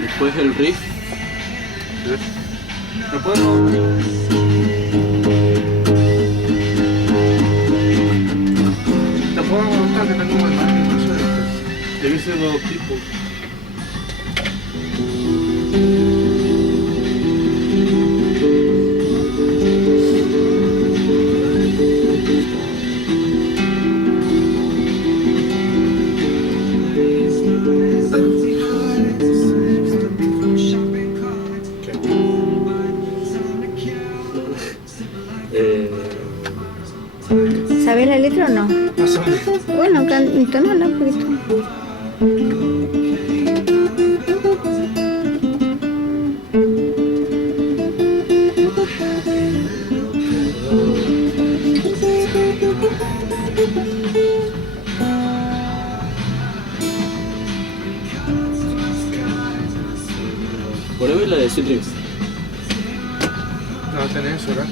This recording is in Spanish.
Después el riff. ¿Lo puedo? Te puedo preguntar que tengo un mal, no sé. Debe ser dos tipos. ¿Sabes la letra o no? Más o menos. Bueno, entonala un poquito. Poneme la de Sweet Dreams. No tenés eso, ¿verdad?